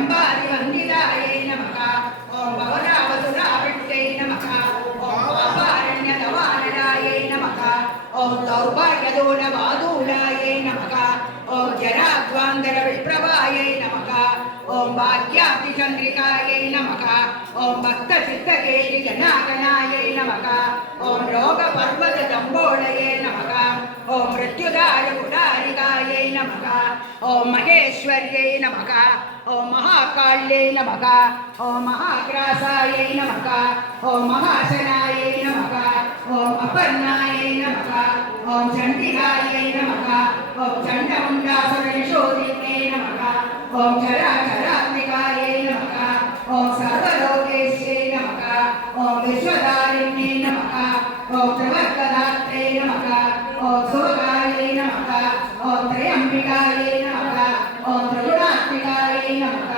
जगदम्बादिवन्दितायै नमः। ॐ भवनावसुरावृत्यै नमः। ॐ पापारण्यदवानरायै नमः। ॐ दौर्भाग्यदूलवादूलायै नमः। ॐ जराद्वान्तरविप्रभायै नमः। ॐ भाग्याब्धिचन्द्रिकायै नमः। ॐ भक्तचित्तकेलिजनार्दनायै नमः। ॐ रोगपर्वतजम्बोळये नमः। ॐ मृत्युदायकुडारिकायै नमः। ॐ महेश्वर्यै नमः। ॐ महाकाल्यै नमः। ॐ महाग्रासायै नमः। ॐ महाशनायै नमः। ॐ अपर्णायै नमः। ॐ चण्डिकायै नमः। ॐ चण्डमुण्डासुरनिशोधिन्यै नमः। ॐ चराचरात्मिकायै नमः। ॐ सर्वलोकेश्यै नमः। ॐ विश्वदारिण्यै नमः। ॐ त्रिवर्गदात्रे नमः। ॐ सुभगायै नमः। ॐ त्र्यम्बिकायै नमः। ॐ त्रिगुणात्मिकायै नमः।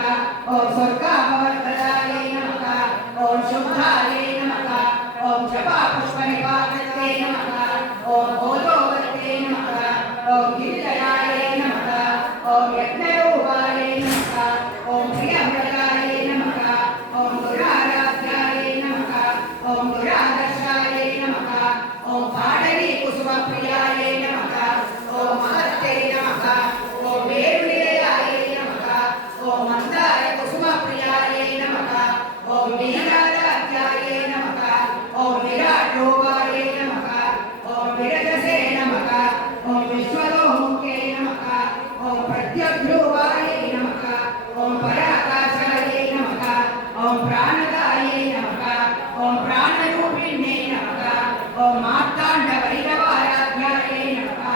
ॐ स्वर्गापवर्तदायै नमः। ॐ शुद्धायै नमः। ॐ जपापुष्पनिपातये नमः। ॐ भोजोवर्ते नमः। ॐ गिरिजयायै नमः। ॐ यज्ञरूपायै नमः। ॐ प्रियव्रतायै नमः। ॐ दुराराध्यायै नमः। ॐ दुरादर्शायै नमः। ॐ पाडलीकुसुमप्रियायै नमः। ॐ महत्यै नमः। ॐ वेरुनिलयायै नमः। ॐ मन्दारकुसुमप्रियायै नमः। ॐ वीराराध्यायै नमः। ॐ विराट्रूपायै नमः। ॐ विरजसे नमः। ॐ विश्वतोमुखे नमः। ॐ प्रत्यग्रूपायै नमः। ॐ पराकाशायै नमः। ॐ प्राणदायै नमः। ॐ प्राणरूपिण्यै नमः। ॐ मार्ताण्डवैरवाराध्यायै नमः।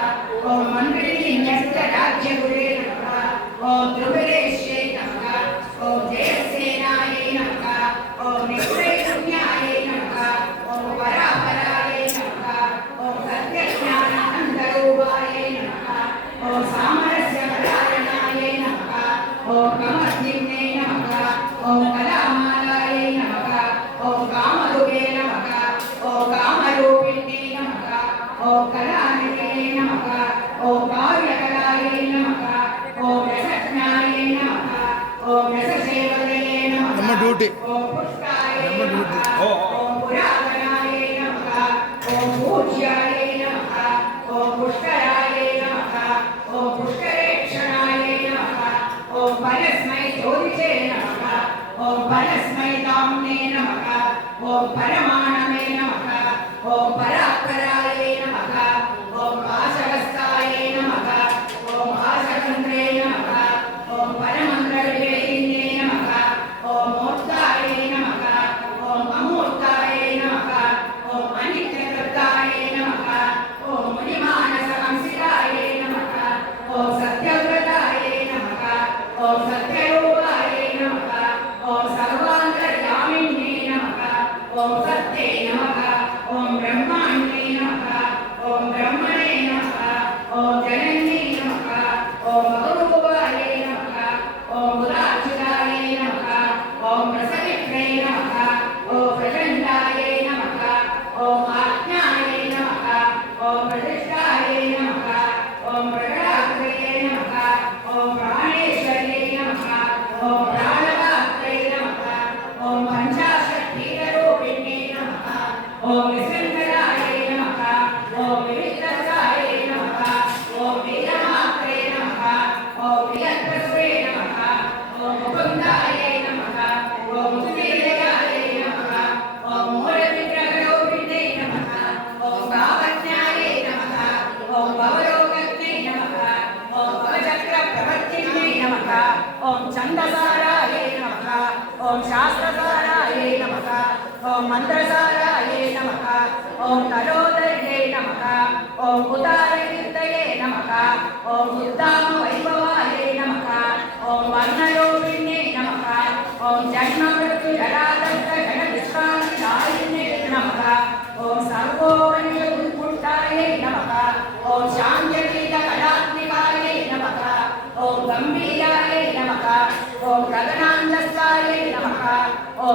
ॐ मण्डलीन्यस्तराज्यगुरे नमः। ॐ त्रिपुरेश्यै नमः। ॐ जयसेनायै नमः। ॐ नित्रैपुण्यायै नमः। ॐ परापरायै नमः। ॐ सत्यज्ञानानन्दरूपायै नमः। ॐ सामरस्यपरायणायै नमः। ॐ कमद्दिन्यै नमः। ॐ कलामालायै नमः। ॐ कामदुगे नमः। ॐ कामरूपिण्यै नमः। ॐ कलानिलये नमः। ॐ काव्यकलायै नमः। ॐ रसज्ञायै नमः। ॐ रससेवदये नमः। ನಮ್ಮ ಡ್ಯೂಟಿ ॐ पुष्टायै ನಮ್ಮ ಡ್ಯೂಟಿ नमः। ॐ पुरातनायै नमः। ॐ पूज्यायै नमः। ॐ पुष्करायै नमः। ॐ पुष्करेक्षणायै नमः। ॐ परस्मै ज्योतिषे नमः। ॐ परस्मै दाम्ने नमः। ॐ परमाणवे नमः। ॐ परात्परायै नमः। ॐ पाशहस्तायै नमः। ॐ पाशतन्त्रे नमः। ॐ परमन्त्रविवेकिन्यै नमः। ॐ मूर्तायै नमः। ॐ अमूर्तायै नमः। ॐ अनित्यकृतायै नमः। ॐ मुनिमानसहंसितायै नमः। ॐ सत्यव्रतायै नमः। ॐ सत्यरूपायै नमः। ॐ सर्वान्तर्यामिन्यै नमः। ॐ सत्यै नमः। ॐ ब्रह्माण्डै नमः। ॐ ब्रह्मणे नमः। ॐ जनन्यै नमः। ॐ बहुरूपायै नमः। ॐ बुधाच्युतायै नमः। ॐ प्रसवित्रै नमः। ॐ प्रचण्डायै नमः। ॐ आज्ञायै नमः। ॐ प्रतिष्ठायै नमः। ॐ प्रकटाग्रये नमः। ॐ प्राणेश्वर्यै नमः। ॐ प्राणदात्रे नमः। ॐ पञ्चाशत्पीठरूपिण्यै नमः। ॐ विशृङ्खलायै नमः। ॐ विविक्तसायै नमः। ॐ वीरमात्रे नमः। ॐ वियत्प्रसवे नमः। ॐ मुकुन्दायै नमः। ॐ मुकुन्दिलयायै नमः। ॐ मूलविग्रहरूपिण्यै नमः। ॐ भावज्ञायै नमः। ॐ भवरोगज्ञै नमः। ॐ भवचक्रप्रवर्तिन्यै नमः। ॐ छन्दसारायै नमः। ॐ शास्त्रसारायै नमः। ॐ मन्त्रसारायै नमः। ॐ तलोदर्यै नमः। ॐ उदारकीर्तये नमः। ॐ उत्तामवैभवायै नमः। ॐ वर्णरूपिण्यै नमः। ॐ जन्ममृत्युजरादत्तजगदुष्टादिदायिन्यै नमः। ॐ सर्वोपनिषदुत्पुष्टायै नमः। ॐ शान्त्यतीतकलात्मिकायै नमः। ॐ गम्भीरायै नमः। ॐ गगनान्दस्थायै नमः। ॐ